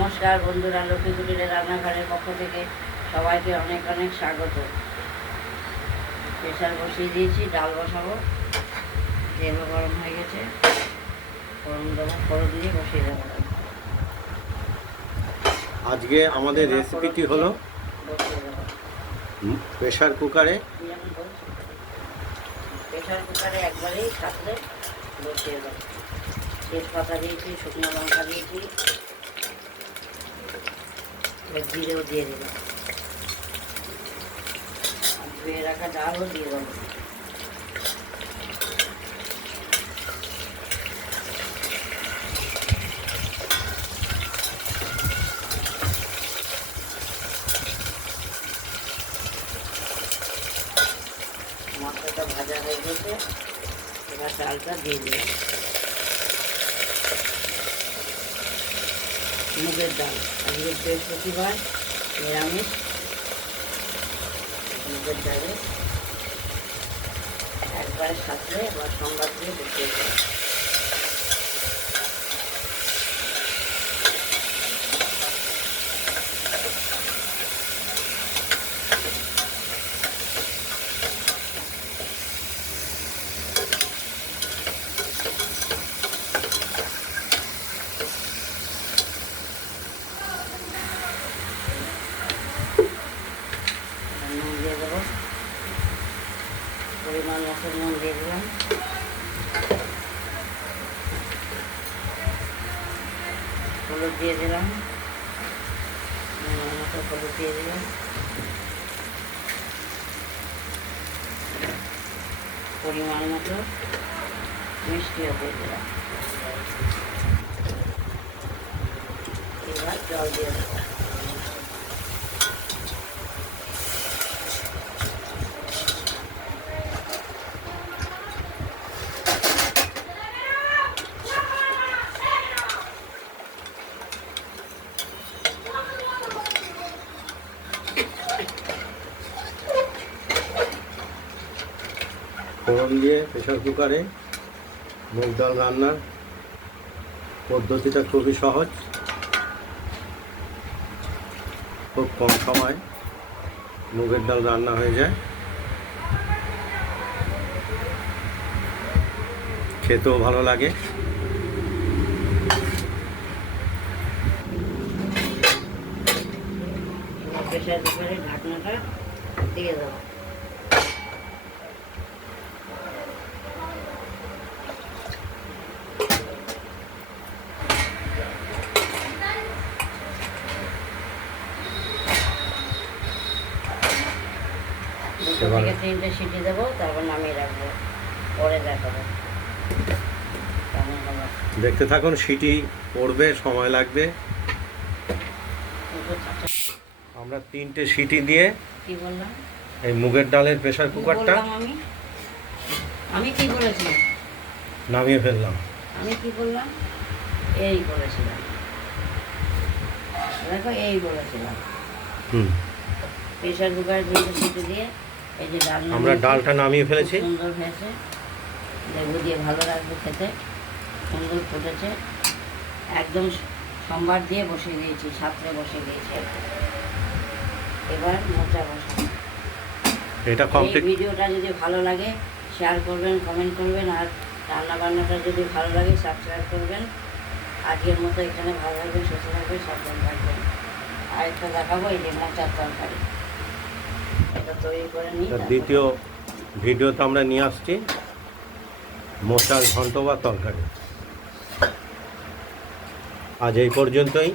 নমস্কার বন্ধুরা, লক্ষ্মী কুটিরের রান্নাঘরের পক্ষ থেকে সবাইকে অনেক অনেক স্বাগত। প্রেশার বসিয়ে দিয়েছি, ডাল বসাবো। তেলও গরম হয়ে গেছে, ফোড়ন দেবো, ফোড়ন দিয়ে বসিয়ে দেবো। আজকে আমাদের রেসিপিটি হলো প্রেশার কুকারে একবারেই সাথে বসিয়ে দেবো। তেজপাতা দিয়েছি, শুকনো লঙ্কা দিয়েছি, জিরেও দিয়ে দিলাম, ধুয়ে রাখা ডালও দিয়ে দেবো। মশলাটা ভাজা হয়ে গেছে, এবার ডালটা দিয়ে দিলাম। মুগের ডাল, আজকে বৃহস্পতিবার, নিরামিষ। মুগের ডালে একবারে সাথে বা সোমবার দিয়ে বসিয়ে দেবো। দিয়ে দেবো, পরিমাণ মতো নুন দিয়ে দিলাম, হলুদ দিয়ে দিলাম, পরিমাণ মতো হলুদ দিয়ে দিলাম, পরিমাণ মতো মিষ্টিও দিয়ে দিলাম। এবার জল দিয়ে দেবো। ফোড়ন দিয়ে প্রেশার কুকারে মুগ ডাল রান্নার পদ্ধতিটা খুবই সহজ, খুব কম সময় মুগের ডাল রান্না হয়ে যায়, খেতেও ভালো লাগে। প্রেশার কুকারে ঢাকনাটা দিয়ে দেবো। দুটো থেকে তিনটে সিটি দেবো, তারপর নামিয়ে রাখবো, পরে দেখাবো। দেখতে থাকুন, সিটি পড়বে, সময় লাগবে। আমরা 3টে সিটি দিয়ে কি বললাম, এই মুগের ডালের প্রেশার কুকারটা আমি কি বলেছি, নামিয়ে ফেললাম। আমি কি বললাম, এই বলেছিলাম, দেখো এই বলেছিলাম। প্রেশার কুকারে 3টে সিটি দিয়ে এই যে ডাল, আমরা ডালটা নামিয়ে ফেলেছি। সুন্দর হয়েছে, লেবু দিয়ে ভালো লাগবে খেতে, সুন্দর ফুটেছে। একদম সোমবার দিয়ে বসিয়ে দিয়েছি, সাথে বসিয়ে দিয়েছি। এবার মোচা বসা। এটা কমপ্লিট। ভিডিওটা যদি ভালো লাগে শেয়ার করবেন, কমেন্ট করবেন, আর রান্না বান্নাটা যদি ভালো লাগে সাবস্ক্রাইব করবেন। আজকের মতো এখানে ভালো থাকবেন, সুস্থ থাকবেন, সাবধান থাকবেন। আরেকটা দেখাবো, এই যে মোচার তরকারি, এটা তৈরি করে নিই। দ্বিতীয় ভিডিওতে আমরা নিয়ে আসছি মোচার ঘন্ট বা তরকারি। আজ এই পর্যন্তই।